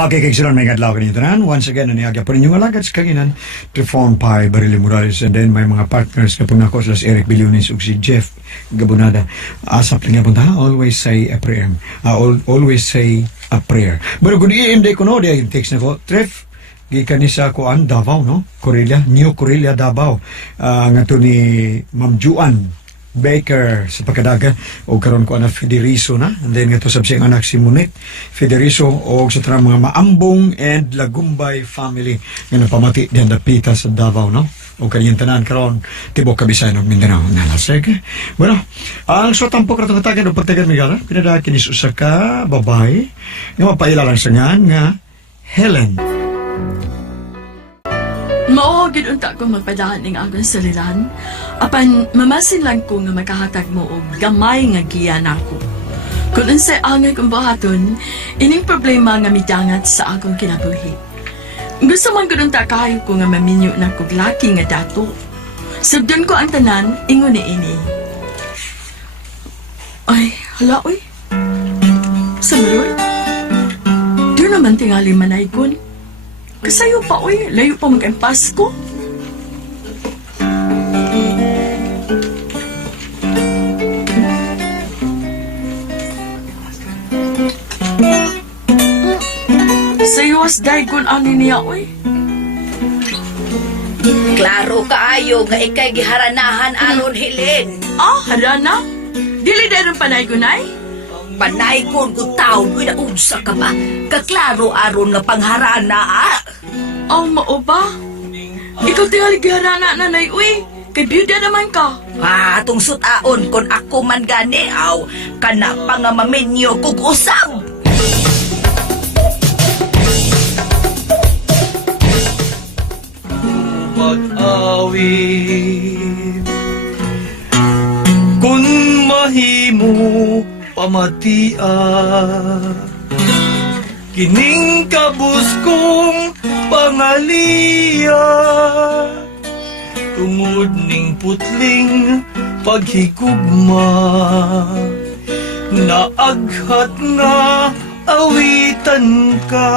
Okay, kay sila may kadlaw kanito nan. Once again, naniagya po ninyong alagad sa kanginan, Trifon Pai, Barili Morales, and then may mga partners na po nako sa Eric Biliones ug si Jeff Gabonada. Asap lang punta, always say a prayer. Always say a prayer. Pero kung i-end ko no, yung text na ko, Trif, gikan ni sa kuan Davao, no? Corelia, New Corelia, Davao. Nga to ni Ma'am Juan Baker sa pagkadaga o karon ko anak Federizo na, and then nga to sa siyang anak si Monet Federizo o sa tanang mga Maambong and Lagumbay family nga napamati diyan dapita sa Davao, no? O kaniyang tanan karon tibok Kabisayan ug Mindanao nalaseg. Bueno, ang so tampo ka tatagan og pagtagan migala pinada kinis usa ka babae nga mapaila lang sa nga Helen. Mao gid unta ko magpadahan ning agon saliran. Apan mamasin lang ko nga makahatag mo og gamay nga giya nako. Kung unsay angay kong buhaton, ining problema nga midangat sa akong kinabuhi. Gusto man gud unta kayo ko nga maminyo na kog laki nga dato. Sugdon ko ang tanan ingon ni ini. Ay, hala oy. Samaroy. Di naman tingali manay kun. Kasayo pa, oy. Layo pa mag-empas ko. Sayos daygon ani niya, oy. Klaro kaayo nga ikay giharanahan aron Helen. Ah, harana? Dili dayron panay gunay? Panay kon ko taon uy naunsa ka ba? Kaklaro aron nga pangharana Oh, mao ba? Ikaw tingali giharana nanay, uy. Kay byuda naman ka. Atong sutaon kon ako man gani aw kana pa nga mamenyo kog usab. Mag-awit kun mahimo pamatia kining kabus kong pangalia tungod ning putling paghigugma naaghat nga awitan ka.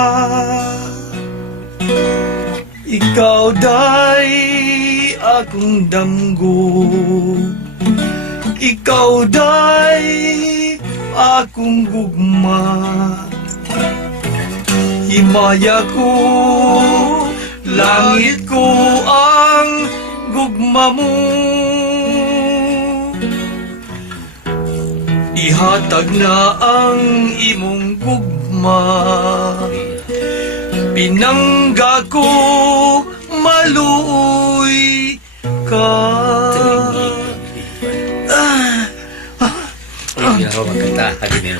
Ikaw day akong damgo, ikaw day akong gugma. Himaya ko, langit ko ang gugma mo. Ihatag na ang imong gugma. Pinangga ko maluoy ka.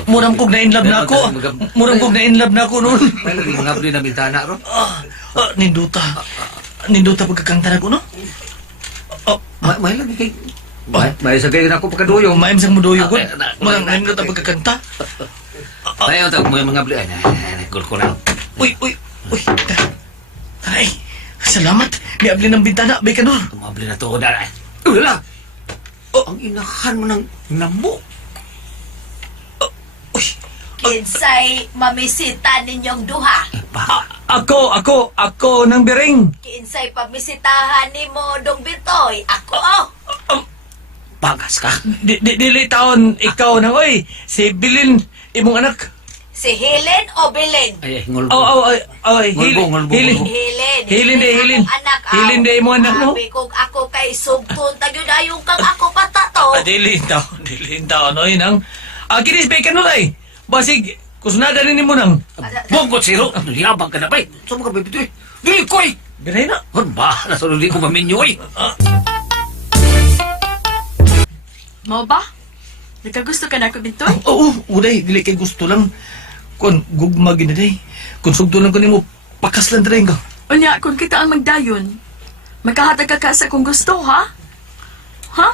Murang kog na inlove na ako. Murang kog na inlove na ako noon. May naging ngabli na bintana ro. Ninduta. Ninduta pagkakanta na ko, no? May lagi kay may sagay na ako pagkaduyo. Maayam sang muduyo ko. Ah, Murang ninduta pagkakanta. Ay, ang tawag mo yung mga ngabli. Ay, nagul ko na. Uy. Ay, salamat. May abli ng bintana. Bay ka doon. Tumabli na to. Ay, wala. Ang inahan mo ng nambo. Kinsay mamisita ninyong duha. Ako ng biring. Kinsay pamisitahan nimo dong bitoy. Ako. Bagas ka. Dili taon ikaw na, oy. Si Bilin, imong anak. Si Helen o Belen? Ay, ngulbo. Ngulbo. Hilin. Anak, Hilin de imong anak, no? Sabi kong ako kay sugton. Tagyudayong kang ako patato. Dili taon, oy, nang. Kinis bacon no, ay. Basig, kusnada rin mo nang. Bonggot siro. Ano, yabang ka na ba? Saan mo ka ba ito eh? Di, koy! Biray na. Ano ba? Nasunod di ko maminyo eh. Mao ba? Nagkagusto ka na ako dito? Oo, uday, dili kay gusto lang. Kung gugma ginaday. Kung sugdo lang ko nimo, pakas lang rin ka. Unya, kung kita ang magdayon, magkahatag ka sa kung gusto, ha? Ha?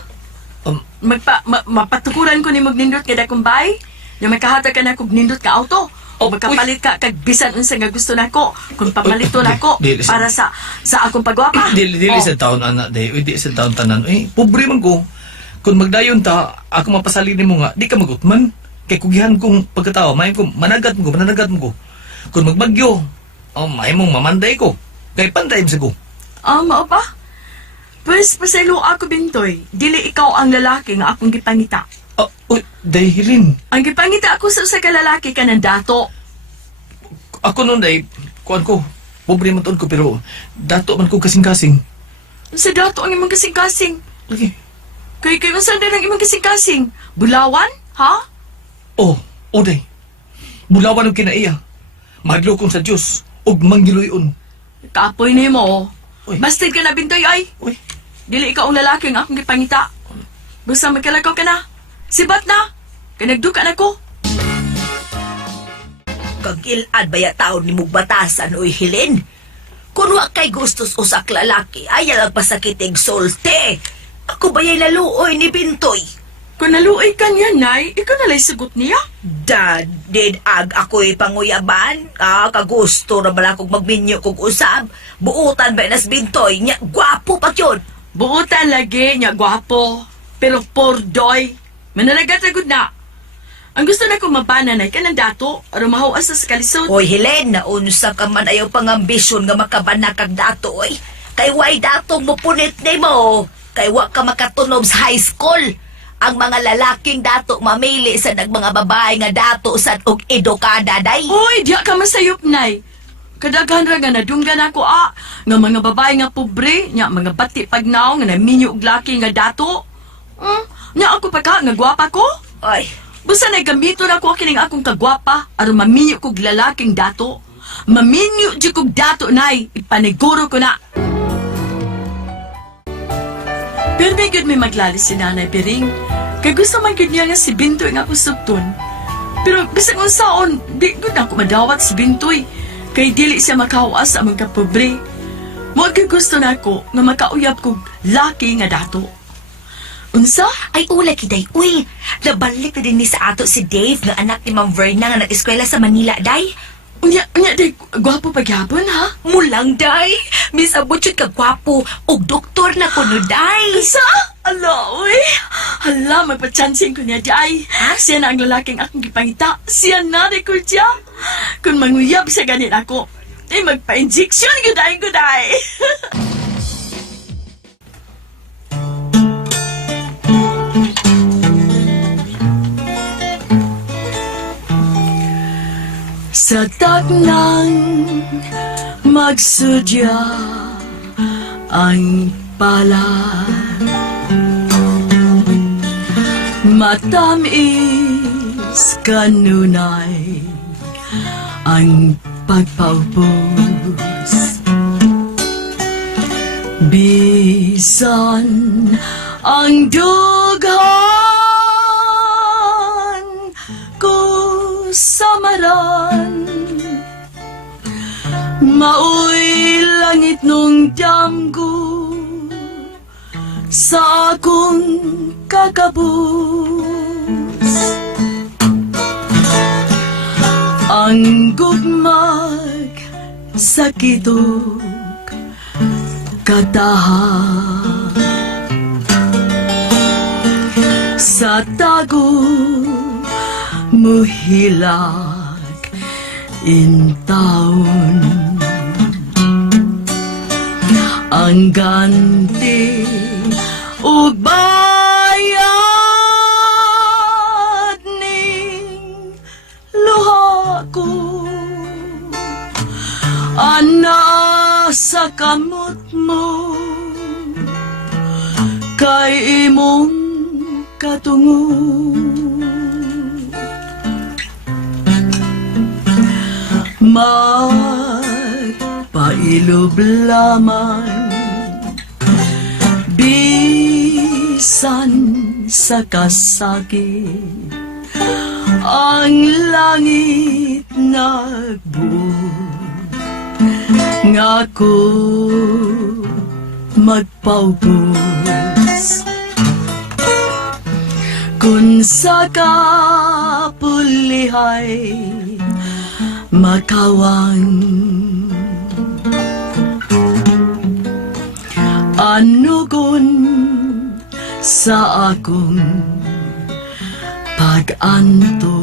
Mapatukuran ko ni magnindot kada kong bay, yung magkahatag ka na kung nindot ka auto, o magkapalit ka kag bisan unsa nga gusto nako, kung pamalito nako para sa akong pagwapa. Dili sa taon anak day, di sa taon tanan. Pobre man ko. Kung magdayon ta, ako mapasali nimo nga, di ka magutman. Kay kugihan kong pagkatawa, mayon ko, managat mo ko. Kung magbagyo, may mong mamanday ko. Kay panday sa ko. Mao pa? Pues, pasaylo ako, Bintoy. Dili ikaw ang lalaki nga akong gipangita. Day, Hilin. Ang gipangita ako sa usa ka lalaki ka ng dato. Ako nun, day, kuhan ko. Pobre man taon ko, pero dato man ko kasing-kasing. Sa dato ang imong kasing-kasing. Lagi. Kay unsa din ang imong kasing-kasing? Bulawan? Ha? Day. Bulawan ang kinaiya. Mahadlo kong sa Diyos. Og manggiluyon. Kaapoy ni mo. Uy. Bastid ka na, Bintoy, ay. Uy. Dili ikaw ang lalaki nga akong gipangita. Basta magkalakaw ka na. Sibat na. Kanagduka na ko. Kagilad baya taon ni mugbatasan oy Hilin. Kung wa kay gustos usak lalaki, ay lang pasakitig solte. Ako bayay laluoy ni Bintoy. Kung naluoy ka niya, Nay, ikaw nalay sugot niya. Dad, did ako'y panguyaban? Kagusto na bala kong magminyo kong usab. Buutan ba nas Bintoy? Nya, gwapo pa yun. Buutan lagi niya, gwapo. Pero pordoy. Mananagat-agod na. Ang gusto na kong mabananay ka ng dato, aron mahawas sa kalisod. Hoy, Helen, naunsa ka man ayaw pangambisyon nga makabanakag dato, oy. Kay way datong mupunit ni mo. Kay wa ka makatunob sa high school. Ang mga lalaking dato mamili sa nagmanga babae nga dato sa og edukada, day. Uy, diya ka masayop, Nay. Kadaghan ra nga nadunggan ako, nga mga babae nga pobre, nya mga bati pagnaw, nga naminyo og laki nga dato. Nya ako pa ka, nga gwapa ko. Ay, Busa na gamito na ko kining akong kagwapa, aron maminyo kog lalaking dato. Maminyo di kog dato, Nay. Ipaniguro ko na. Pero may good may maglalis si Nanay Piring. Kaya gusto man gud niya nga si Bintoy nga kusugton. Pero bisag unsaon, di gud na ako madawat si Bintoy. Kay dili siya makawas sa mga pobre. Mo gusto na ako nga makauyab kog laki nga dato. Unsa? ay ula kiday, uy. Nabalik na din ni sa ato si Dave nga anak ni Ma'am Verna nga nag-eskwela sa Manila, day. Unya, day, gwapo pagyapon, ha? Mulang, day. Miss abot yun kagwapo. Og doktor na kuno, day. Sa? Ala, uy. Hala, magpachansin ko niya, day. Siya na ang lalaking akong gipangita. Siya na, day ko siya. Kung manguyab sa ganit ako, magpa-injection, guday. Sa tagnang magsudya ang palad, matamis kanunay ang pagpaubos. Bisan ang dughan ko sa maran, maoy langit nung damgo sa akong kakabus. Ang gugmag sa kitog kataha sa tago muhilag in taon. Ang ganti ug bayad ning luha ko, ana sa kamot mo kay imong katungo. Magpailob laman bisan sa kasakit, ang langit nagbuot ngako magpaubos. Kung sa kapulihay makawang, anugon sa akong pag-antos.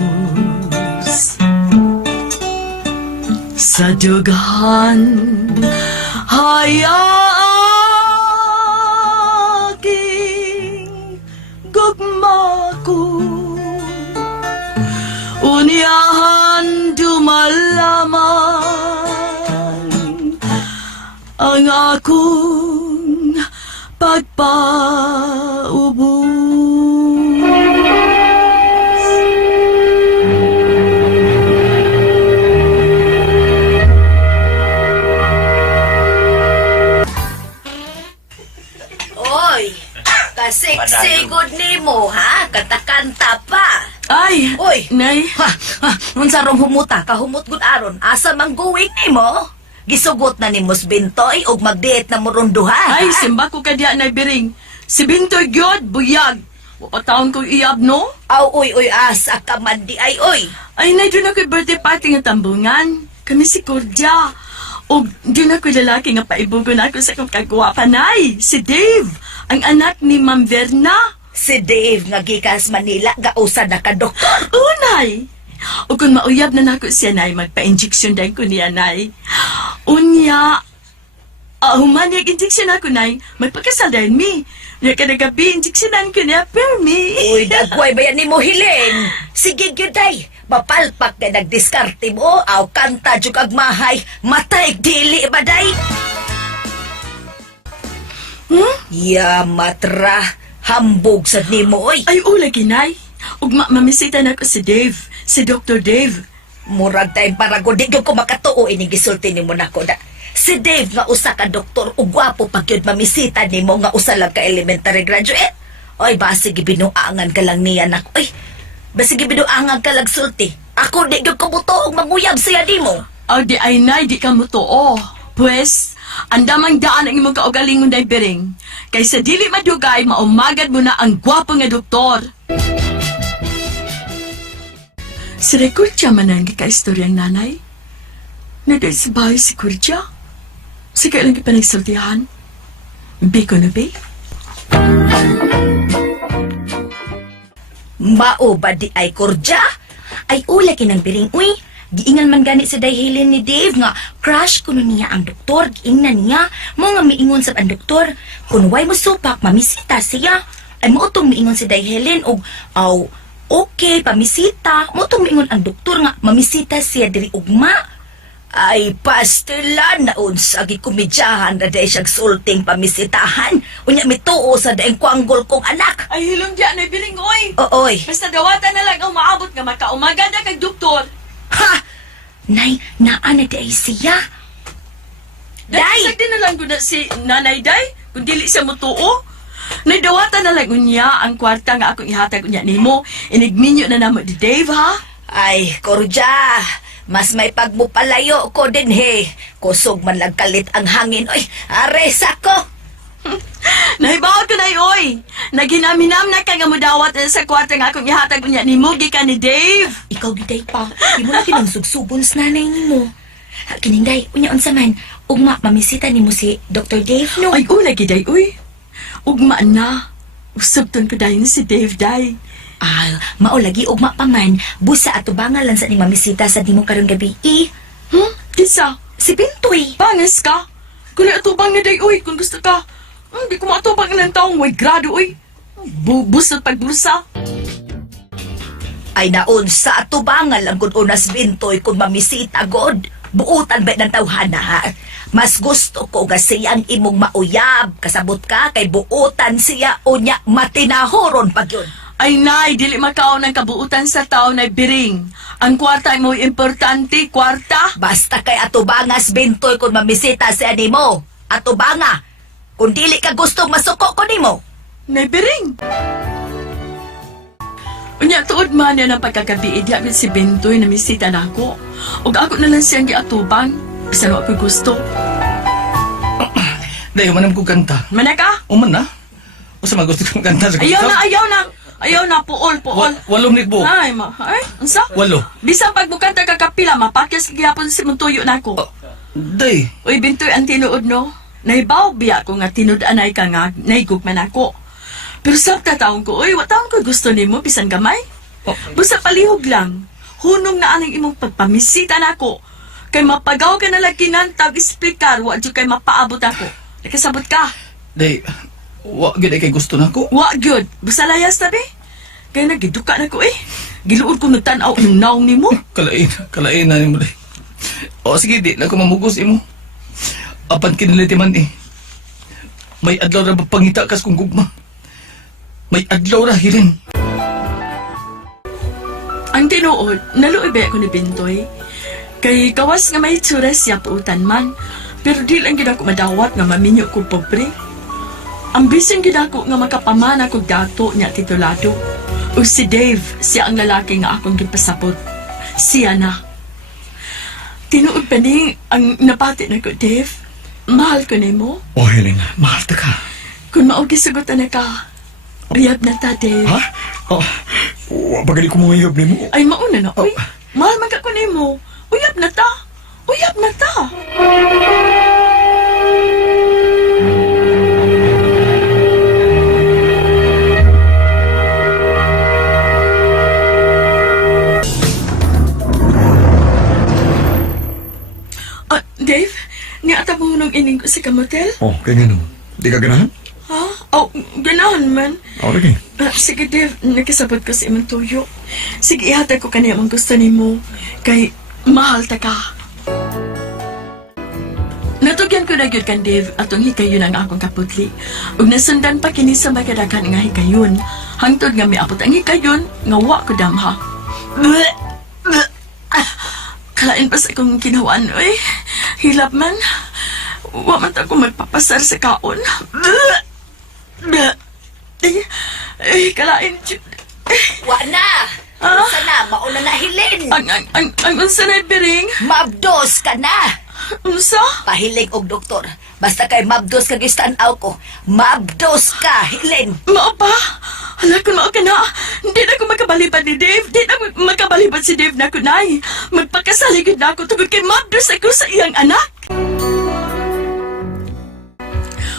sa dugan hayaking gugma ko unyahan dumalaman ang akong pagpaubos. Oy, kasiksigod nimo ha, katakanta pa. Ay, Uy! Nay. Ha, unsa rong humuta, kahumot gud aron, asa mangguwing nimo? Gisugot na ni Bintoy og magdiet na murunduha. Ay, simba ko kadya na biring. Si Bintoy gyud buyag. Wapataon ko iyab, no? Aw, uy, asa ka man di ay, uy. Ay, nay, doon ako'y birthday party nga tambungan. Kami si Cordia. O, doon ako'y lalaki nga paibugon ako sa kong kagwapa, nay. Si Dave, ang anak ni Ma'am Verna. Si Dave nga gikas Manila, gausa na ka doktor. Unay. O kung mauyab na nako siya, nay, magpa-injection din ko niya, nay. Unya, human yung injection ako, nay, magpakasal din mi. Nga kada gabi, injeksyonan ko niya, permi. Uy, dagway ba yan ni mo, Hiling? Sige, gyuday. Mapalpak ka nagdiskarte mo, aw kanta jug agmahay, matay dili ba day? Yamatra, hambog sa nimo, oy. Ay, lagi, nay. Ug mamisita na ko si Dave, si Dr. Dave. Murag tayong parago, di ko makatuo ining gisulti ni mo nako da. Si Dave nga usa ka doktor ug gwapo pag yun mamisita ni mo nga usa lang ka elementary graduate. Oy, basig binuangan ka lang niya nako. Oy, basig binuangan ka lang sulti. Ako di ko buto og manguyab siya di mo. Aw, di ay, nay, di ka mo to, Pues, andamang daan ang imong kaugalingon day bering. Kay sa dili madugay, maumagad mo na ang gwapo nga doktor. Si Rekurcha man ang gika-istoryang nanay. Naday sa bahay si Kurcha. Si kailang ipanagsultihan. Biko na, be? Mao ba di ay kordya? Ay ula kinang biring, uy. Giingan man gani sa dahilin ni Dave nga crush kuno niya ang doktor. Giingnan niya. Mo nga miingon sa ang doktor. Kung way mo supak, mamisita siya. Ay mo itong miingon si dahilin og aw, okay, pamisita. Mo itong miingon ang doktor nga mamisita siya diri ugma. Ay, pastilan na unsa gikumidyahan na dahil siyang sulting pamisitahan. Unya mituo sa daing kwanggol kong anak. Ay, hilong diyan na biling, oy! Ooy. Basta dawatan na lang ang maabot nga makaumagad na kag doktor. Ha! Nay, naan na day siya. Day! Day! na lang ko na si Nanay Day, kung dili siya mutuo. Naidawatan na lang unya ang kwarta nga akong ihatag unya nimo. Inigminyo na namo di Dave, ha? Ay, Korja, mas may pagmupalayo ko din he. Kusog man lang kalit ang hangin. Oy, ares ako. Nahibawat ko na oy. Naginaminam na ka nga mudawat na sa kwarta nga akong ihatag unya nimo gikan ni Dave. Ikaw giday pa. Di mo na kinangsugsubon sa nanay ni mo. Kininday, unya unsa man. Ugma, mamisita ni mo si Dr. Dave, no? Ay, lagi day, uy. Ugma na. Usabton ko dahin si Dave, day. Ay, maulagi ugma pa man. Busa ato bangalan sa ni mamisita sa di mo karong gabi. Kisa? Si Pintoy. Bangas ka? Kung atubang na day, uy, kung gusto ka. Hindi ko matubang ng taong may grado, uy. Busot pagbursa. Ay naon sa atubangan lang kung unas Bintoy kung mamisita god. Buutan ba ng tawhana ha? Mas gusto ko nga siyang imong mauyab. Kasabot ka kay buutan siya o niya matinahoron pag yun. Ay, nay, dili makaon ng kabuutan sa tao na biring. Ang kwarta mo importante, kwarta. Basta kay atubangas Bintoy kung mamisita siya ni mo. Atubanga. Kung dili ka gusto masuko ko ni mo. Nay, biring. Unya, tuod man yan ang pagkakabiid. Yapit si Bintoy na misita na ako. O ako na lang siyang giatubang. Bisan mo ako gusto. Day, humanam ko kanta. Mana ka? Uman na? O sa mga gusto kong kanta sa Ayaw gusto? na, ayaw na. Ayaw na, puol. Walong nikbo. Ay, ay, unsa? Walo. Bisan pagbukanta ka kapila, mapakyas kagihapon si Muntuyo na ako. Day, Uy, Bintoy, ang tinuod, no? Nahibaw biya ko nga tinud-anay ka nga, naigugman ako. Pero sabta taong ko, uy, wat taong ko gusto nimo bisan gamay? Oh. Basta palihog lang. Hunong na anang imong pagpamisita na ako. Kay mapagaw ka na lagi ng tag-speaker, wa jud kay mapaabot ako. Nakasabot ka. Day, wa gid kay gusto nako. Wa gyud, basta layas tabi. Kay nagiduka na ko eh. Giluod ko nagtanaw yung naong nimo. Kalain na nimo day. O sige, di na ko mamugos imo. Apan kinaliti man eh. May adlaw ra ba pangita kas kung gugma. May adlaw ra hiling. Ang tinuod, naluibe ako ni Bintoy. Kay kawas nga may tsura siya puutan man. Pero di lang gid ako madawat nga maminyo ko pobre. Ang bisan gid ako nga makapamana kog dato niya titulado. Ug si Dave, siya ang lalaki nga akong gipasabot. Siya na. Tinuod pa ni ang napati na ko, Dave. Mahal ko nimo. Oh, Helen, mahal ta ka. Kung mao gisugotan na ka, riyab na ta, Dave. Ha? Oh, wa ba gali ko mo iyog nimo? Ay, mauna na, uy. Mahal man ka ko nimo. Uyab na ta. Uyab na ta. Dave, niya ata mo nung ining ko sa kamotel? Oh, kaya nga no. Di ka ganahan? Ha? Oh, ganahan man. Oh, lagi. Sige, Dave, nakasabot ko sa imong tuyo. Sige, ihatag ko kaniya ang gusto nimo. Kay, mahal ta ka. Natugyan ko na gyud kan Dave atong hikayon ang akong kaputli. Ug nasundan pa kini sa magadagan nga hikayon. Hangtod nga miabot ang hikayon nga wa ko damha. Bleh! Bleh! Kalain pa sa akong kinawaan, oy. Hilap man. Wa man ta ko magpapasar sa kaon. Bleh! Bleh! Kalain jud. Wa na! Ah? Unsa na? Mauna na hilin! Ang unsa na biring? Mabdos ka na! Unsa? Pahiling og doktor. Basta kay mabdos ka gistanaw ko. Mabdos ka, hilin! Mao pa? Hala, kung mao ka na, hindi na ako magkabalibad ni Dave. Di na magkabalibad si Dave na kunay. Magpakasaligid na ako tungkol kay mabdos ako sa iyang anak.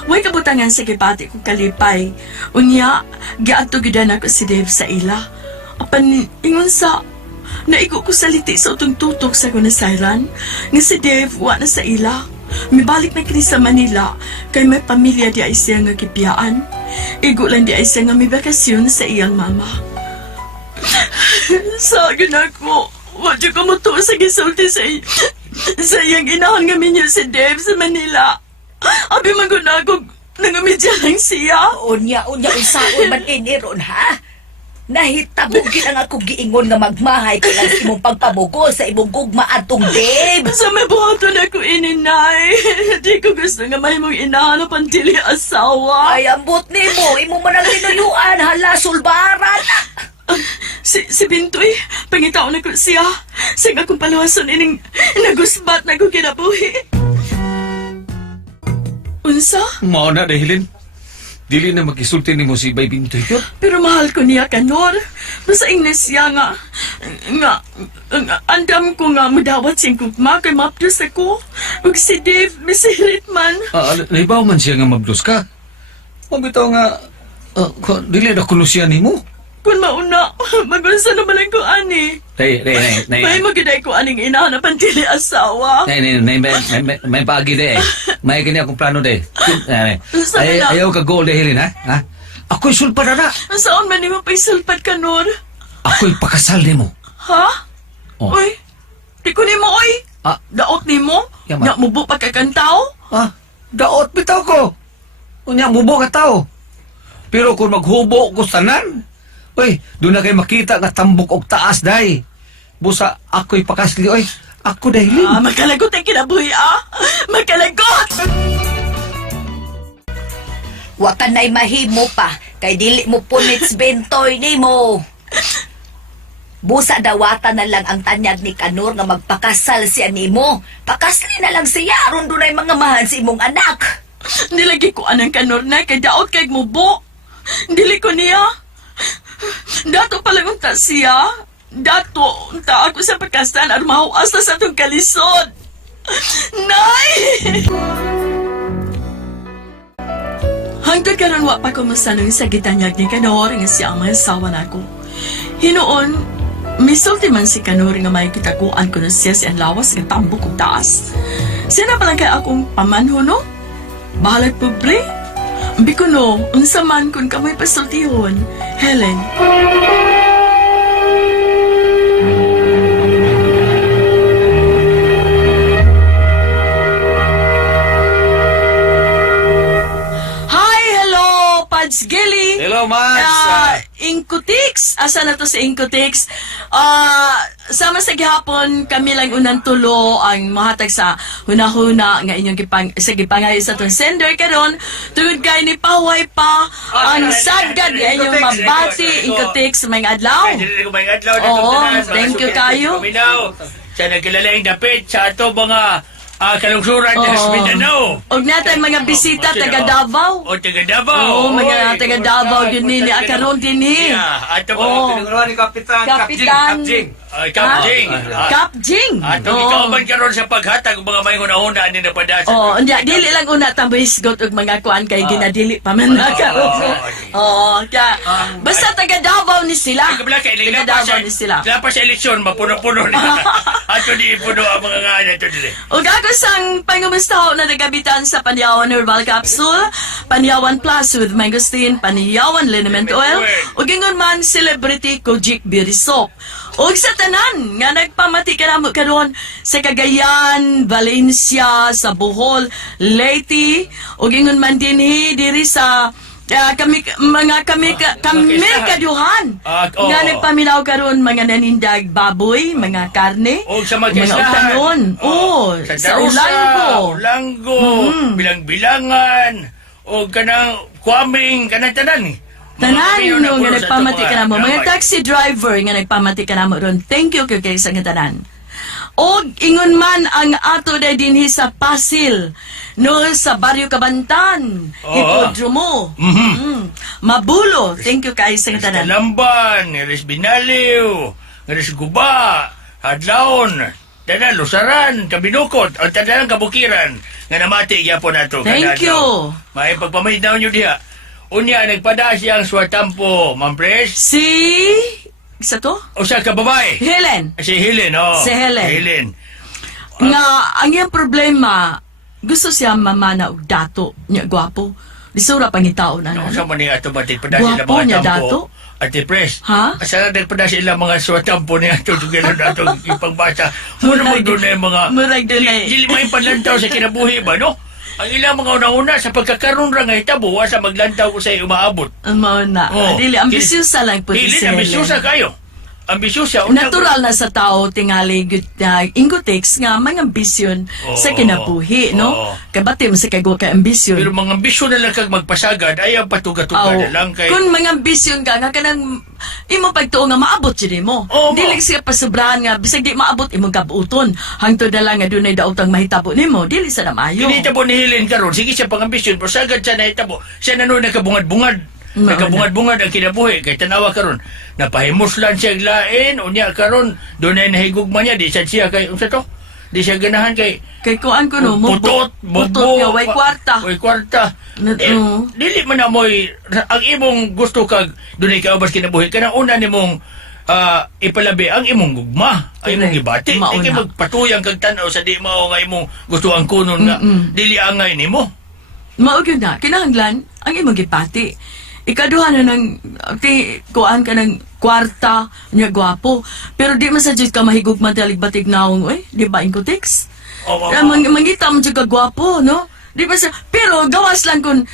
Way kabutangan sa gipati kong kalipay. Unya, giatugyan ako si Dave sa ila. Apan, ingon sa, naigo ko saliti sa utong tutok sa kunasayran, nga si Dave wa na sa ila. Mibalik na kini sa Manila, kay may pamilya di ay siya nga kipiyaan. Igo lang di ay siya nga may bakasyon sa iyang mama. Sagin ako, wadyo ko mo to sa gisulti sa iyang inahan nga minyo si Dave sa Manila. Abi magunagog, nangamidya lang siya. Unya, unsaon man iniron, ha? Nahitabugin ang akong giingon nga magmahay ko lang sa imong pagpamugo sa imong gugma atong Dave. Sa may buhaton ako ininay. Di ko gusto nga may mong inahanap ang dili asawa. Ay, ambot ni mo. Imo man ang linuyuan. Hala, sulbaran. Si Bintoy, pangitaon ako siya. Sa akong palawason ining nagusbat na ko kinabuhi. Unsa? Mao na dahilin. Dili na makisulti nimo si Bay Bintoy ko. Pero mahal ko niya kanor. Masaing na siya nga andam ko nga madawat siyang kukma kay mapdos ako. Ug si Dave, misirit man. Naibaw man siya nga mablos ka. Mabitaw nga, dili na kuno siya nimo. Kung mauna, magunsa naman lang ko ani. May magiday ko aning inahanap ang dili asawa. May pagi de. May kanya akong plano de. Saan na? Ayaw ka goal dahilin ha? Ako'y sulpad na. Saan man ni mo paisulpad ka, Nor? Ako'y pakasal nimo. Ha? Oh. Uy, di ko ni mo, oy. Daot ni mo? Yaman. Nga mubo pa kakantaw? Daot bitaw ko. Unya mubo ka tao. Pero kung maghubo ko tanan, oy, doon na kayo makita nga tambok og taas day. Busa ako'y pakasli, oy. Ako dahilin. Magkalagot ang kinabuhi, Magkalagot! Wa ka na'y mahimo pa. Kay dili mo punits Bintoy ni mo. Busa dawatan na lang ang tanyag ni Kanor nga magpakasal siya nimo. Pakasli na lang siya aron dunay mga mahan sa imong anak. Nilagi ko anang Kanor na kay daot kay mubo. Dili ko niya. Dato palang unta siya. Dato unta ako sa pagkastan at mahuas na sa itong kalisod. Nay! Hangtod karon wa pa ko masanong sa gitanyag ni Kanor nga siya ang mahasawa na ako. Hinoon, Misulti man si Kanuri nga may kitakuan ko na siya si ang lawas nga tambok kong taas. Siya na pala kay akong pamanho, no? Bahalag pobre. Biko no, unsa man kung kamay pasultihon. Helen. Hi, hello, Pads Gilly. Hello, Mads. Incotix. Asa na to si Incotix? Sama sa gihapon, kami lang unang tulo ang mahatag sa hunahuna nga inyong gipangay sa itong sender karon tungod kay ni Paway pa ang sagad nga inyong mabati, Incotix, may adlaw. Oo, thank you kayo. Sa nagkilalaing dapit sa ato mga kalungsuran ng Mindanao. Og natay mga bisita taga Davao. O taga Davao. Oo, mga taga Davao din ni akaron din ni. Ato Oo. mga ni Kapitan Kapitan. Kapjing. Kapjing. Ato ikaw karon sa paghatag ng mga may hunahuna ni napadasa. Oh, unya dili lang una tambo hisgot og mga kuan kay ginadili pa man na karon. Oh, kaya basta taga Davao ni sila. Kabla kay Taga Davao ni sila. Lapa sa eleksyon mapuno-puno na. Ato di puno ang mga nga ato dili. O gago sang pangumustaho na nagabitan sa Panyawan Herbal Capsule, Panyawan Plus with Mangosteen, Panyawan Liniment Oil, o gingon man Celebrity Kojic Beauty Soap. O sa tanan nga nagpamati ka namo karon sa Cagayan, Valencia, sa Bohol, Leyte, o gingon man dinhi diri sa kami kaduhan nga nagpaminaw karon mga nanindag baboy, mga karne, O sa mga magkaslahan. utanon. Sa Ulango. Ulango, bilang-bilangan, o kanang kwaming, kanang tanan. Tanan Mga no nga sa nagpamati tuwa. ka namo. Mga Gamay. taxi driver nga nagpamati ka namo ron. Thank you kay sa nga tanan. Og ingon man ang ato na dinhi sa Pasil no sa Barrio Cabantan, Hipodromo. Mabulo. Thank you kay sa nga tanan. Talamban, Res Binaliw, Res Guba, Hadlaon, tanan Lusaran, Kabinukot, o tanan Kabukiran, nga namati gyapon nato. Thank you. May pagpamahid nyo diha. Unya, nagpada siyang swatampo, Ma'am Pres. Si isa to? O siya ka babae? Helen. Si Helen, oh. Si Helen. Helen. Nga ang iyang problema gusto siya mamana og dato niya gwapo. Disura pangitao na Ano na. sa man ni ato ba pada sila Gwapo niya, mga dato? tampo? Ate Pres. Ha? Asa na nagpada sila mga swatampo ni ato tugelo na ato ipangbasa. Muna mo doon na yung mga... Murag doon eh. Dili may panlantaw sa kinabuhi ba, no? Ang ilang mga una-una sa pagkakaroon ra nga hitabo sa maglantaw ko sa umaabot. Mao na. Oh. Dili ambisyosa lang po Dili si ambisyosa Helen. kayo. Ambisyosa. Natural na sa tao tingali ingotex nga mga ambisyon sa kinabuhi, no? Oo. Kabati mo sa kagwa ka ambisyon. Pero mga ambisyon na lang kag magpasagad ayaw patuga-tuga na lang kay... Kung mga ambisyon ka nga kanang imo pagtuo nga maabot jud mo. Oo, Dili siya pasobrahan nga bisag di maabot imong kabuuton. Hangtod na lang nga dunay daotang mahitabo nimo, dili sa namayo. Kinitabo ni Helen karon sige siya pang ambisyon pero sagad siya nahitabo. Siya nanoy nakabungad-bungad. Nagkabungad-bungad ang kinabuhi kay tanawa karon. Napahimuslan siya lain unya karon dunay nahigugma niya di siya kay unsa to? Di siya ganahan kay Kay kuan ko no, putot, putot nga way kwarta. Way kwarta. Oo. Dili man na mo'y ang imong gusto kag dunay kaubas kinabuhi kanang una nimong ipalabi ang imong gugma, ang imong gibati. Mauna. Di kay magpatuyang kag tan-aw sa di mao nga imong gusto ang kunon nga dili angay nimo. Mao gyud na kinahanglan ang imong gipati. Ikaduha na ng kuan ka ng kwarta niya gwapo. Pero di man sa jud ka mahigugman taligbatig naong di ba inkotex? Mangita mo jud ka gwapo, no? Di ba sa pero gawas lang kun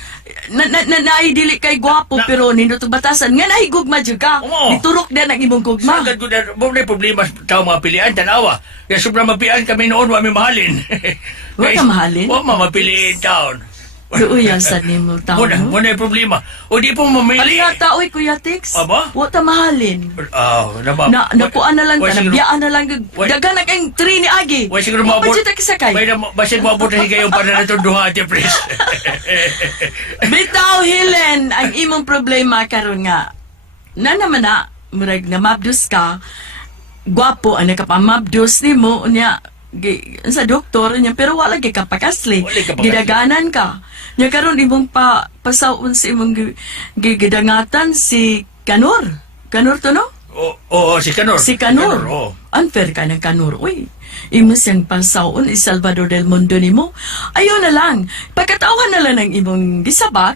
naidili kay gwapo pero nindot og batasan nga nahigugma jud ka. Oo. Niturok din ang imong gugma. Sagad ko na, may problema tao mga pilian, tanawa. Kaya sobrang mapian kami noon, wami mahalin. Wa ka mahalin? Wa mamapiliin taon. Luuyan sa nimo tao. Muna yung problema. O di po mamili. Palihata oy Kuya Tix. Aba? Wa ta mahalin. Nakuan na lang ka, nabiyaan na lang. Dagan na kayong 3 ni Agi. Wala siguro Wa maabot. pa dyan kisakay. Basit maabot na kayo para na ito duha, Ate Pres. Bitaw, Helen, ang imong problema karon nga. Na naman na, murag na mabdus ka, gwapo ang nakapamabdus ni mo, niya, sa doktor niya, pero wala kay kapakasli. Wala kapakasli. Gidaganan ka. Niya karon imong pasaon sa imong gidangatan si Kanor. Kanor to, no? Si Kanor. Si Kanor. Oo. Unfair ka ng Kanor. Uy, imo siyang pasaon, Salvador del Mundo nimo. Ayaw na lang. Pagkatauhan na lang ng imong gisabat.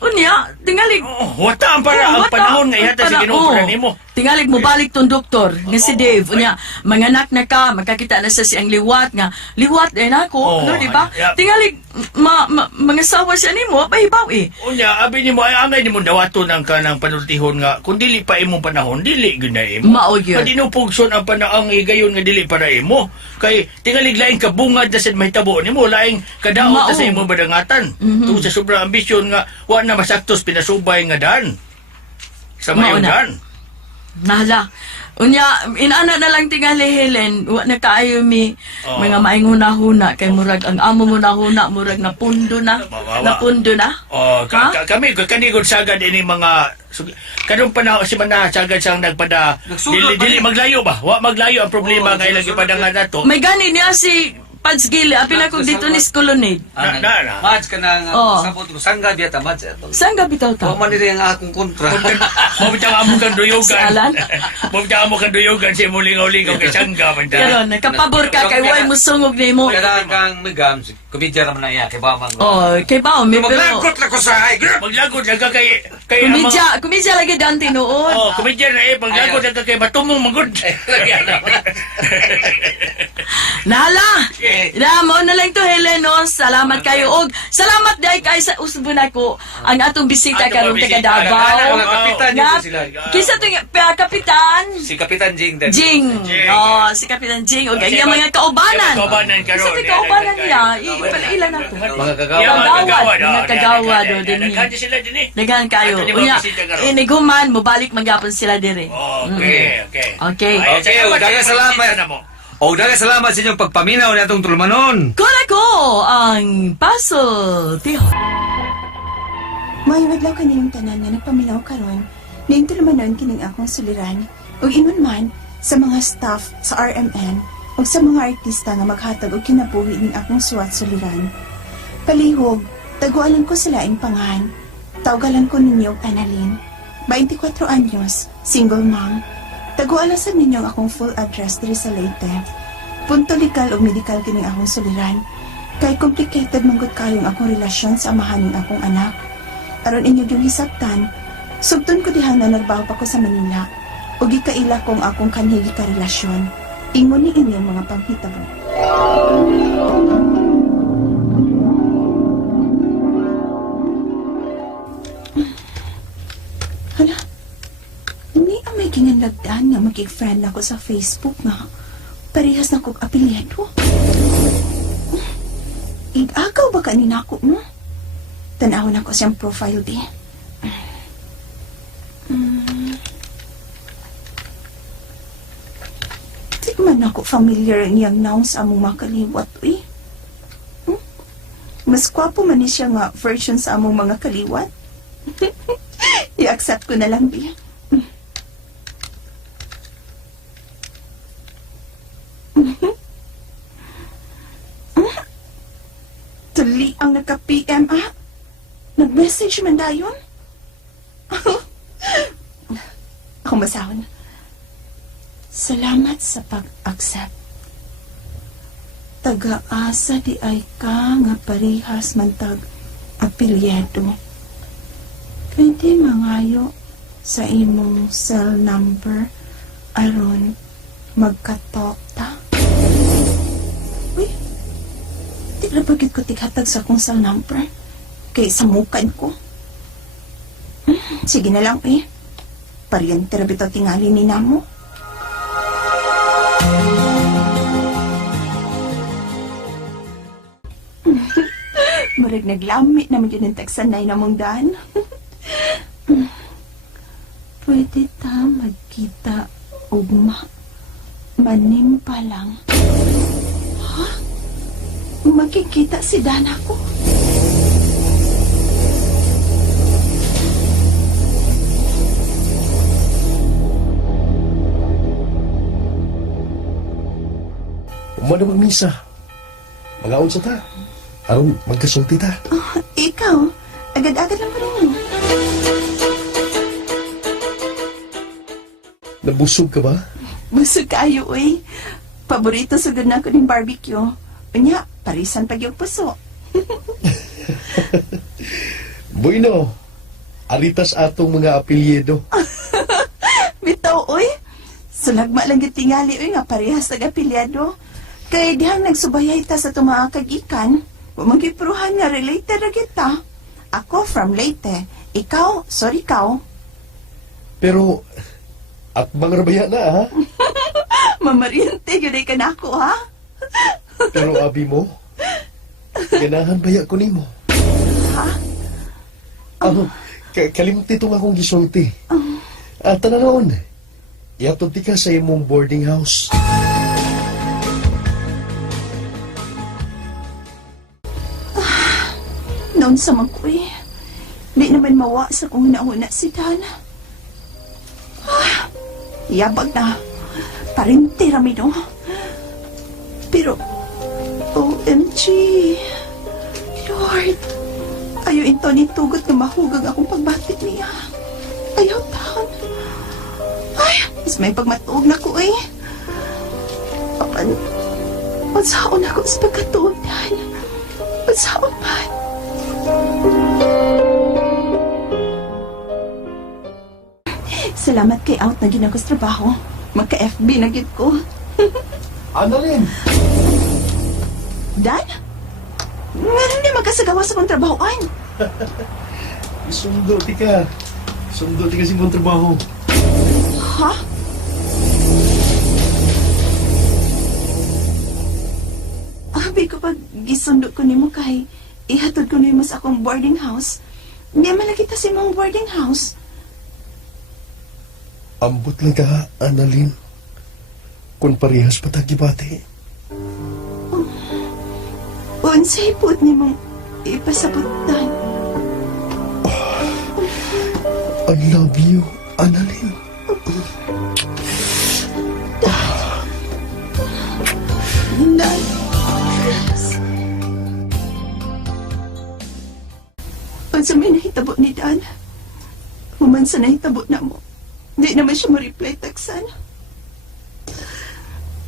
Unya, tingalig. Wata ang para ang panahon nga ihata sa ginuupuran nimo. Tingalig mo balik tong doktor nga si Dave. Unya, manganak na ka, magkakita na sa siyang liwat nga. Liwat din ako, no, di ba? Yep. Tingalig, mga sawa siya nimo, pahibaw eh. Unya, abi nimo ay angay nimo dawato ng kanang panultihon nga kung dili pa imong panahon, dili gyud na imo. Mao gyud. Madinupugson ang panahon igayon nga dili para imo. Kay tingalig laing kabungad na sa mahitabo nimo, laing kadaot na sa Mao. imong badangatan. Tungod sa sobrang ambisyon nga wa na masaktos pinasubay nga daan. Sa mayong Mao na. daan. Nahala. Unya, inana na lang tingali Helen, wa na kaayo mi Oh. mga mainguna-huna kay murag ang amo mo na huna murag napundo na. Mawawa. Napundo na. Ha? Kami kanigod sagad ini mga kanong panahon si Manaha sagad sang nagpada Nagsulod dili pa maglayo ba? Wa maglayo ang problema nga ilang ipadangan nato. May gani niya si Pads Gili, apil ako dito ni Skolonid. Na. Mads ka na nga, Oo. sabot ko, sangga diya ta, Mads. Saan gabi taw Huwag ta? man nila yung akong kontra. Mabitang amo kang duyogan. Si Alan? Mabitang amo kang duyogan si mulingaw-lingaw kay sangga man ta. Karon, nakapabor ka kay way mo sungog nimo. Kaya kang migam, komedya naman na iya, kay Bamang. Oh, kay bao mi pero Maglagot lang ko sa ay, Maglagod lang ka kay amang- kumidya lagi dan tinuod. Oh, komedya na paglagod lang ka kay matumong magod. Nala! Eh. Mo na lang to Helen, no? Salamat kayo. Og salamat dahil kay sa usbon ako ang atong bisita Atong karong bisita. taga Davao. Mga kapitan Nga, dito sila. Kisa to kapitan Si Kapitan Jing din. Jing. Jing. Oh, si Kapitan Jing. Og Okay, iya mga kaubanan. Iya, kaubanan karon. Kisa to kaubanan niya. Ilan ako. Mga kagawad. Mga kagawad, oh, din eh. Nagkadi sila din eh. Dagan kayo. Ato ni Unya, mga bisita karon. iniguman, mubalik magyapon sila dire. Okay. Okay. Ay, Okay, daghang salamat. bisita na mo. O, daghang salamat sa inyong pagpaminaw na itong tulmanon. Kung ako ang puzzle, tiyo. Mayong adlaw kaniyong tanan nga nagpamilaw karon, ning tulumanon kining akong suliran ug ingon man sa mga staff sa RMN ug sa mga artista nga maghatag og kinabuhi ning akong suwat suliran. Palihog, tagualan ko sa laing pangan. Tawgalan ko ninyo og Annalyn, 24 anyos, single mom. Tagualan sa ninyo ang akong full address diri sa Leyte. Punto legal ug medical kining akong suliran. Kay complicated man gud kayong akong relasyon sa amahan ning akong anak. Aron inyo yung hisabtan, sugton ko dihang na nagbaho pa ko sa Manila o gikaila kong akong kanhigi ka relasyon. Ingon ni inyong mga panghitabo. Hala, hindi ang may ginalagdaan nga magig-friend ako sa Facebook nga parehas na kong apelyido. Ig-agaw ba kanina ako, no? Tanawon ako siyang profile di. Di man ako familiar niyang noun sa among mga kaliwat, uy. Mas kwapo man ni siya nga version sa among mga kaliwat. I-accept ko na lang, di. Tuli ang nagka-PM, ah. Nag-message man dayon? Ako masahon. Salamat sa pag-accept. Taga-asa di ay ka nga parihas mantag apelyedo. Pwede mangayo sa imong cell number aron magka-talk ta. Uy, di na bagit ko tighatag sa akong cell number. Kay sa mukan ko. Sige na lang eh. Paryente na bitaw tingali ni Namo. Murag naglamit naman yun ang taksanay na mong daan. Pwede ta magkita ugma. Manim pa lang. Ha? Makikita si Dana ko? Umano magmisa. Magaon sa ta. Aron magkasulti ta. Ikaw, agad-agad lang pa rin. Nabusog ka ba? Busog kayo, uy. Paborito sugod na ko ng barbecue. Unya, parisan pag yung puso. Bueno, aritas atong mga apelyido. Bitaw, uy. Sulagma lang yung tingali, uy, nga parehas nag-apilyado. Kaya dihang nagsubayay ta sa tumakagikan, Magipuruhan nga related na kita. Ako from Leyte. Ikaw, sorry ikaw. Pero, at mga rabaya na, ha? Mamariente, yun ay kanako, ha? Pero abi mo, ganahan baya ko nimo. Ha? Kalimti itong akong gisulti. At tananaon, iatod ti ka sa imong boarding house. Noon sa magkuy, di naman mawa sa kung nauna si Dana. Yabag na. Parinti rami no. Pero, OMG. Lord, ayaw ito ni tugot na mahugang akong pagbatik niya. Ayaw taon. Ay, mas may pagmatuog na ko eh. Pansaon ako sa pagkatuog yan. Pansaon man. Salamat kay out na ginagos trabaho. Magka-FB na gid ko. Annalyn! Dan? Meron di magkasagawa sa kong trabahoan. Sundo ti ka. Sundo ti ka si mong trabaho. Ha? Abi ko pag gisundo ko nimo kay ihatod ko nimo sa akong boarding house. Hindi man kita sa imong boarding house. Ambot lang ka, Annalyn. Kung parehas pa tagibati. Unsay put nimong ipasabutan. I love you, Annalyn. Dan. Unsa may nahitabo ni Dan? Human sa nahitabo na mo. Di naman siya ma-reply taksan.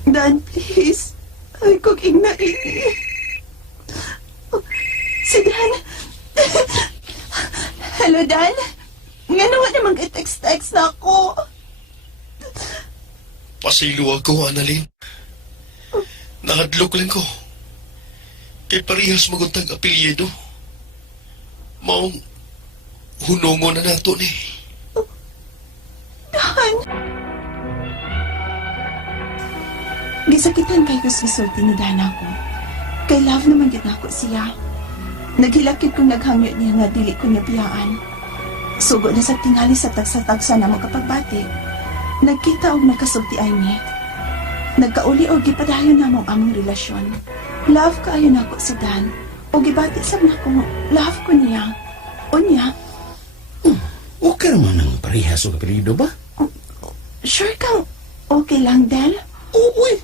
Dan, please. Ay, kong ingna ini. Si Dan. Hello, Dan. Nga naman namang i-text-text na ako. Pasilo ako, Annalyn. Nakadlok lang ko. Kay parehas maguntag apelyido. Maong hunongo na nato ni. Dan. Gisakitan kay gusto ni Dan ako. Kay love naman yun ako siya. Naghilakid kong naghangyo niya nga dili ko niya biyaan. Sugo na sa tingali sa tagsa-tagsa na makapagbati. Nagkita og nagkasulti ay ni. Nagkauli og gipadayon na mong among relasyon. Love kaayo na ako sa Dan. O gibati sab na ko, love ko niya. O niya, Okay naman ang parehas o apelido ba? sure kang okay lang, Del? Uy!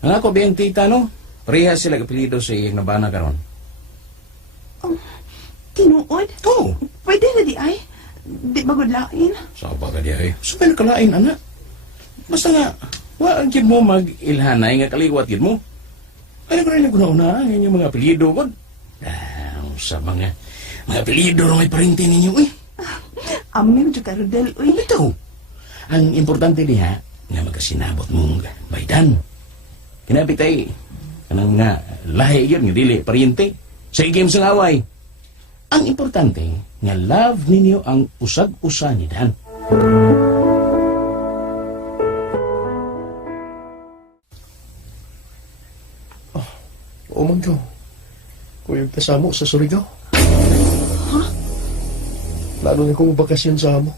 Ang ako biyang tita, no? Parehas sila apelido sa iyang nabana karon. Tinuod? Oo. Pwede na di ay. Di magudlain. Sa ba ka diya eh? Sabay nakalain, anak. Basta nga, waan kid mo mag-ilhanay nga kaliwat kid mo. Ano ko rin naguna-una ang inyong mga apelido ko? Sa mga apelido na may parinti ninyo, eh. Amim juga Rodel, uy. Ito, ang importante diha, nga magkasinabot mong baydan. Kinapit ay, kanang nga, lahi yun, nga dili, parinti. Sa igim sa away. Ang importante, nga love ninyo ang usag-usa ni Dan. Umang ko. Kuyog kasamo sa Surigao. Ha? Lalo na kong bakasyon sa amo.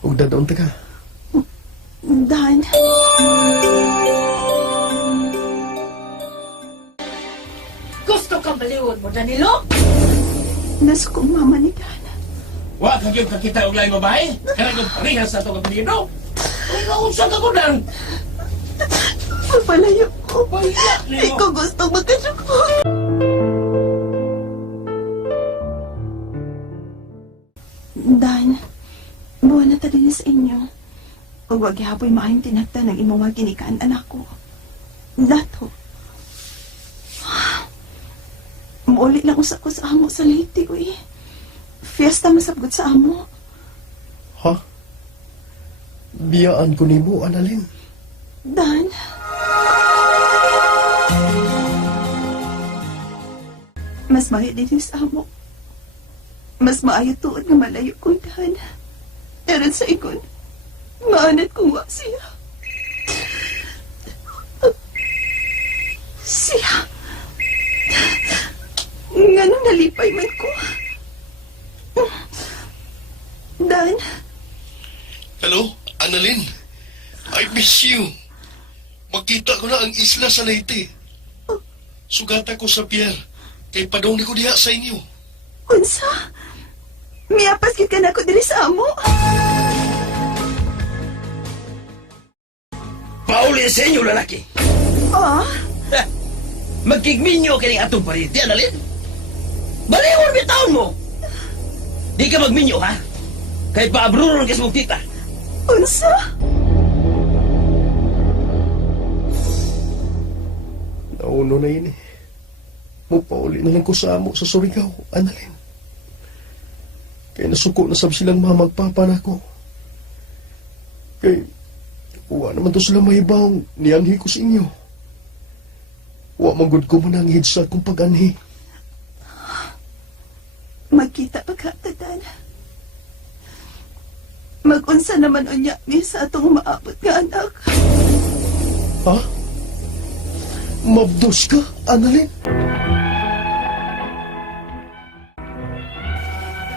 Huwag dadaon ta ka. Dan. Gusto kang baliwon mo, Danilo? Nasa kong mama ni Dan. Wa kagyong kakita og lain babae? Kanang yung parehas sa itong apelido? Ay, nausag ako Dan. Papalayo ko. Pahiya Di niyo. ko gusto magkasuko. Dan, buwan na tali na sa inyo. O wag gihapoy maayong tinagta ng imong mga ginikaan anak ko. Nato. Mauli lang usap ko sa amo sa Leyte, uy. Fiesta masabgot sa amo. Ha? Biyaan ko nimo, Annalyn. Dan. Mas maayo din sa amo. Mas maayo tuod nga malayo ko, Dan. Pero sa ikon, maanat kong wa siya. Siya. Nga nung nalipay man ko. Dan. Hello, Annalyn. I miss you. Magkita ko na ang isla sa Leyte. Sugata ko sa pier. Kay padong ko diha sa inyo. Unsa? Miapas gid ka na ako diri sa amo. Pauli sa inyo, lalaki. Ah? Magkigminyo kining atong pariti, Annalyn. Balingon bitaon mo. Di ka magminyo, ha? Kay paabruron ka sa mong tita. Unsa? Nauno na yun eh. Mupauli na lang ko sa amo sa Surigao, Annalyn. Kaya nasuko na sab silang mamagpapa na ko. Kay, uwa naman to sila mahibang niyanhi ko sa inyo. Uwa manggod ko mananghid sa akong pag-anhi. Magkita pagkatadan. Mag-unsa naman unya mi sa atong maabot nga anak. Ha? Mabdos ka, Annalyn?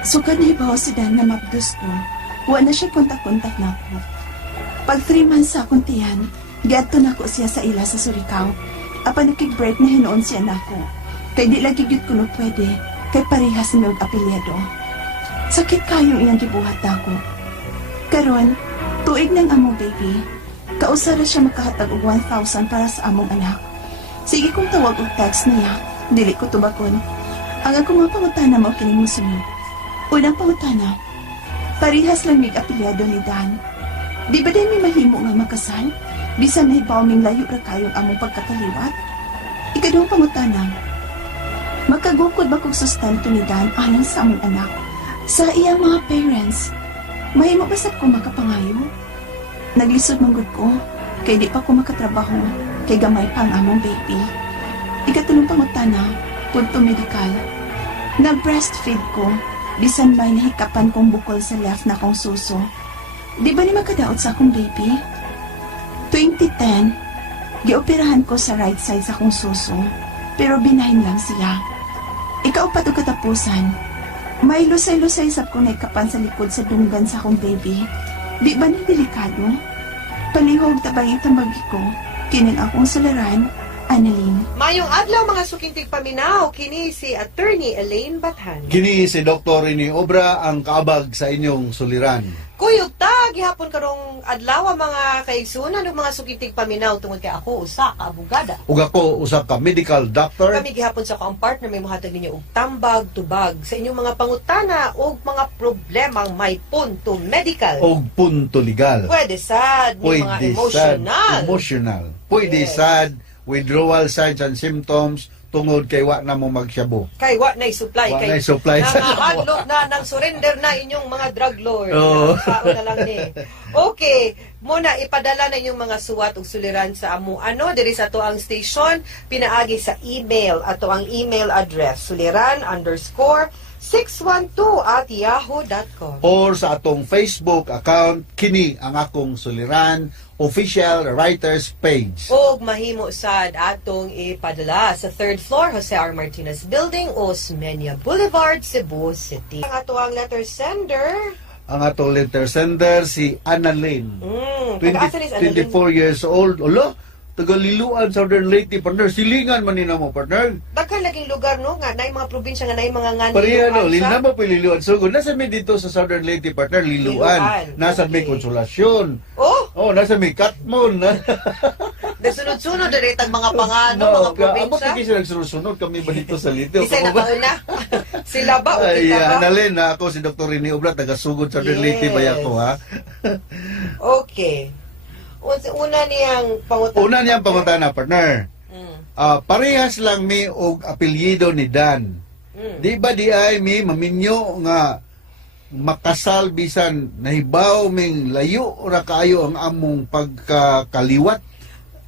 So kanibaw si Dan na mabdos ko, wa na siya kontak-kontak na ako. Pag 3 months sa akong tiyan, giadto na ko siya sa ila sa Surigao. Apan nakig-break na hinoon siya na ako. Kay di lagi gyud kuno pwede, kay parehas na apelyado. Sakit kayong iyang gibuhat ako. Karon, tuig ng among baby, kausara siya makahatag og 1,000 para sa among anak. Sige kong tawag og text niya, dili ko tubakon. Ang akong mga pangutana mo kining musunod. Unang pangutana, parehas lang mig apelyado ni Dan. Di ba din may mahimo nga makasal? Bisan nahibaw ming layo ra kayong among pagkakaliwat? Ikaduhang pangutana, makagukod ba kong sustento ni Dan alang sa among anak? Sa iyang mga parents, mahimo ba sa ko makapangayo? Naglisod manggod ko, kay di pa ko makatrabaho, kay gamay pa ang among baby. Ikatulong pangutana, punto medikal. Nag-breastfeed ko, bisan may nahikapan kong bukol sa left na kong suso. Di ba ni makadaot sa akong baby? 2010, gioperahan ko sa right side sa akong suso, pero binahin lang siya. Ikaupat o katapusan, may lusay-lusay sa kong nahikapan sa likod sa dunggan sa akong baby. Di ba ni delikado? Palihog tabangin tambagi ko, kining akong suliran, Annalyn. Mayong adlaw mga sukintig paminaw, kini si Attorney Elaine Bathan. Kini si Dr. Rini Obra ang kaabag sa inyong suliran. Kuyog ta, gihapon karong adlaw mga kaigsunan ng mga sukintig paminaw tungod kay ako usa ka abogada. Ug ako usa ka medical doctor. Kami gihapon sa akong partner may muhatag ninyo og tambag tubag sa inyong mga pangutana og mga problemang may punto medical. Og punto legal. Pwede sad, may mga emotional. Emotional. Pwede Yes. sad, withdrawal signs and symptoms tungod kay wa na mo magsyabo. Kay wa nay supply Wa kay nay supply sa nangahadlok na nang surrender na inyong mga drug lord. Oo. Sao na lang ni. Okay, muna ipadala na inyong mga suwat ug suliran sa amo ano diri sa ato ang station pinaagi sa email ato ang email address suliran_612@yahoo.com. Or sa atong Facebook account, kini ang akong suliran official writers page. Og mahimo sad atong ipadala sa 3rd floor Jose R. Martinez Building, Osmeña Boulevard, Cebu City. Ang ato ang letter sender, Ang atong letter sender si Annalyn. taga-asa ni Annalyn? 24 years old. Olo, taga-Liluan, Southern Leyte, partner. Silingan man nina mo, partner. daghan laging lugar no nga naay mga probinsya nga naay mga ngani. Pareha no, Liluan mo pa Liluan. So, nasa may dito sa Southern Leyte, partner, Liluan. Liluan. Nasa may Okay. Konsolasyon. Oh, Oh, nasa may Katmon. Nasunod-sunod na rin ang mga pangano, mga Amo probinsya. kagi sila nagsunod kami ba dito sa Litio? Isa na kauna. Sila ba o Ay, kita ba? Annalyn, ako si Dr. Rini Obra, taga-sugod sa Yes. Liti ba ako, ha? Okay. Una niyang pangutana. Una niyang pangutana, partner. Mm. Parehas lang mi og apelyido ni Dan. Di ba di ay mi maminyo nga makasal bisan nahibaw ming layo ra kaayo ang among pagkakaliwat?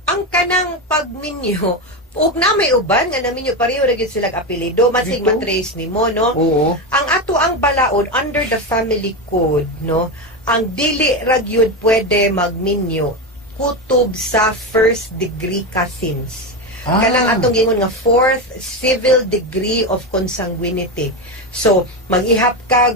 Ang kanang pagminyo, ug na may uban nga naminyo pareho ra gyud silang apelyido, masig Dito? matrace nimo, no? Oo. Ang ato ang balaod under the family code, no? Ang dili ra gyud pwede magminyo kutob sa first degree cousins. Kanang atong gingon nga fourth civil degree of consanguinity. So, mag-ihap ka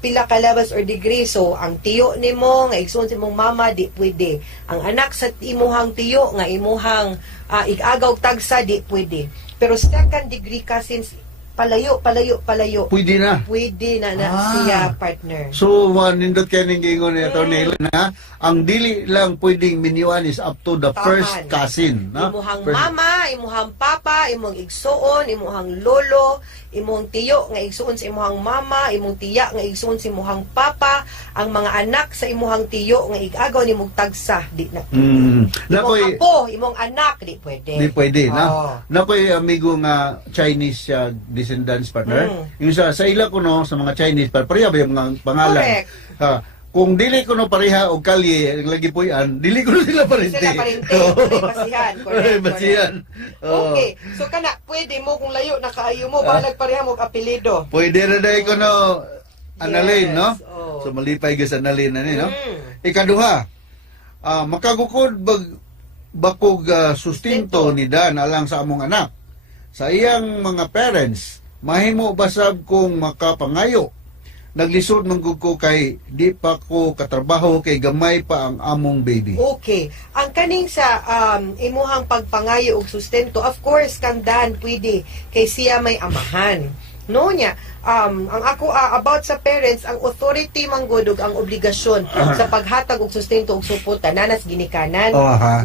pila ka levels or degree. So, ang tiyo nimo nga igsoon sa imong mama di pwede. Ang anak sa imuhang tiyo nga imuhang igagaw tagsa di pwede. Pero second degree cousins palayo. Pwede na. Pwede na siya partner. So, nindot kayo ning gingon ni Atty. na ang dili lang pwedeng minyuan is up to the Taman. first cousin. No? Imuhang First- mama, imuhang papa, imuhang igsoon, imuhang lolo, imuhang tiyo nga igsoon sa imuhang mama, imong tiya nga igsoon sa imuhang papa, ang mga anak sa imuhang tiyo nga igagaw nimong tagsa di na. Imong Nakoy, apo, imong anak di pwede. di pwede, Oo. na? Nakoy amigo nga Chinese descendants, partner. Yung sa ila ko no, sa mga Chinese, pareha ba yung mga pangalan? Correct. Kung dili ko no pareha o kalye, ang lagi po yan, dili ko no sila parente. Sila parente, may basihan. Correct, Basihan. Oo. Okay, so kana pwede mo kung layo na kaayo mo balag pareha mo apelyido. Pwede na dahil ko no, Annalyn, Yes, no? oo. So malipay ka sa Annalyn, no? Mm. Ikaduha, makagukod bakog sustinto ni Dan alang sa among anak. Sa iyang mga parents, mahimo basab kung makapangayo. Naglisod man gud ko kay di pa ko katrabaho kay gamay pa ang among baby. Okay. Ang kaning sa imuhang pagpangayo og sustento, of course, kandan pwede kay siya may amahan. No nya, ang ako about sa parents, ang authority manggudog ang obligasyon sa paghatag og sustento og suporta nanas ginikanan.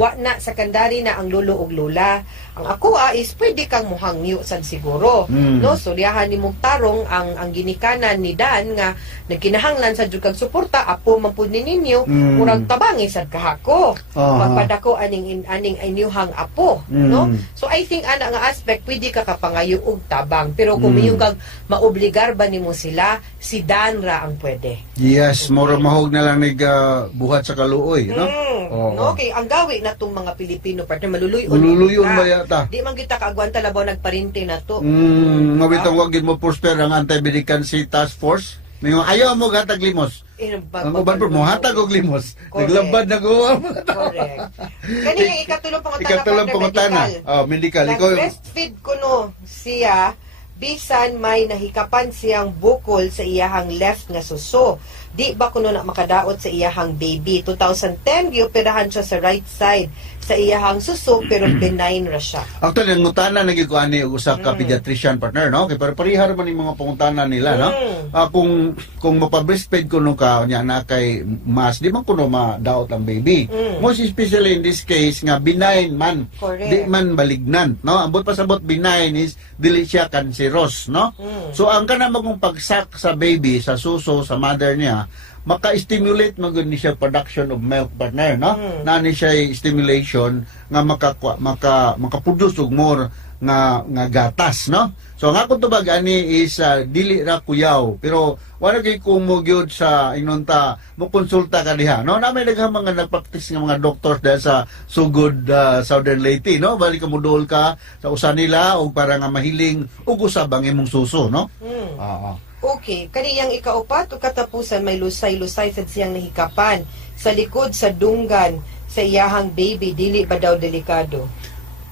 Wa na secondary na ang lolo og lola. Ang ako is pwede kang muhangyo sad siguro. No, suryahan nimo tarong ang ginikanan ni Dan nga nagkinahanglan sa jud kag suporta apo man pud ninyo murag tabangi sad kahako. Pagpadako aning inyuhang apo, no? So I think ana nga aspect pwede ka kapangayo og tabang pero kung miyong kag maobligar ba nimo sila, si Dan ra ang pwede. Yes, mura mahog na lang buhat sa kaluoy, no? No, okay, ang gawi na tong mga Pilipino partner maluluyon. Ululuyon ba yata? Di man kita kaagwanta labaw nagparinte na to. Mabitang wag gid mo prosper ang anti-medicancy task force. May mga ayaw mo gatag limos. Ang uban po mo hatag og limos. Correct. Naglambad na go. Correct. Kani nga ikatulong pangutana Ikatulong pangutana. Medical. Ikaw breastfeed ko no siya bisan may nahikapan siyang bukol sa iyahang left nga suso. Di ba kuno na makadaot sa iyahang baby? 2010 gioperahan siya sa right side sa iyahang suso pero benign ra siya. Actually, ang ngutana na gikuani og usa ka pediatrician partner, no? Kay parehar man yung mga pangutana nila, no? Kung mapa-breastfeed kuno ka nya na kay mas di man kuno madaot ang baby. Most especially in this case nga benign man. Correct. Di man malignant, no? Ambot pasabot benign is dili siya cancerous, no? So ang kana magong pagsak sa baby sa suso sa mother niya maka-stimulate magud ni siya production of milk partner, no? Nani siya stimulation nga makaproduce og more nga gatas, no? So nga kun tubag ani is dili ra kuyaw pero wala kay kumugyod sa inunta mo konsulta ka diha, no? Na may daghang mga nagpractice nga mga doctors dahil sa sugod Southern Leyte, no? Balik ka modol ka sa usa nila o para nga mahiling ug usab ang imong suso, no? Okay, kaniyang ikaupat o katapusan may lusay-lusay sa siyang nahikapan sa likod sa dunggan sa iyahang baby, dili ba daw delikado?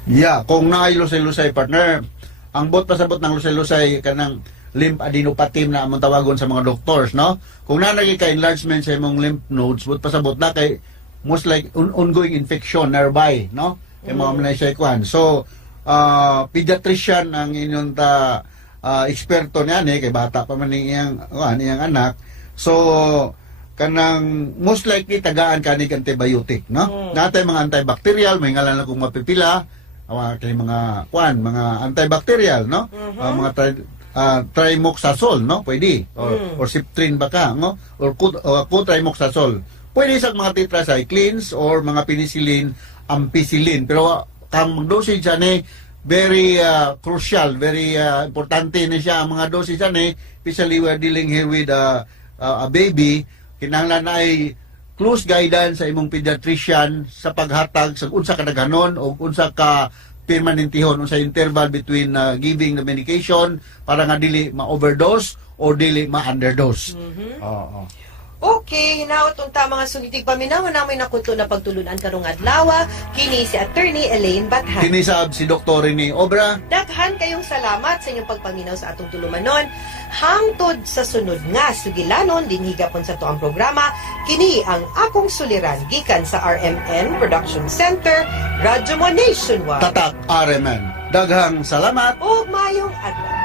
Yeah, kung naay lusay-lusay partner, ang bot pasabot ng lusay-lusay kanang lymph adenopathy na among tawagon sa mga doctors, no? Kung nanagi ka enlargement sa imong lymph nodes, bot pasabot na kay most like ongoing infection nearby, no? Kay mga manay siya ikuan. So, pediatrician ang inyong eksperto niyan kay bata pa man iyang anak. So kanang most likely tagaan kanig antibiotic, no? Natay mga antibacterial, may ngalan akong mapipila, mga mga antibacterial, no? Mga trimoxazole, no? Pwede. Or Ciptrin baka, no? Or trimoxazole. Pwede sa mga tetracyclines or mga penicillin, ampicillin. Pero ang dosage ani very crucial, very importante na siya ang mga dosage ani, especially we're dealing here with a baby, kinahanglan na ay close guidance sa imong pediatrician sa paghatag sa unsa ka daghanon o unsa ka permanentihon unsa interval between giving the medication para nga dili ma-overdose or dili ma-underdose. Oo. Okay, hinaot unta mga sulitig paminaw namin nakuto na pagtulunan karong adlaw kini si Attorney Elaine Bathan. Kinisab si Dr. ni Obra. Daghan kayong salamat sa inyong pagpaminaw sa atong tulumanon. Hangtod sa sunod nga sugilanon dinhi gapon sa tuang programa kini ang akong suliran gikan sa RMN Production Center, Radyo Mo Nationwide. Tatak RMN. Daghang salamat. O mayong adlaw.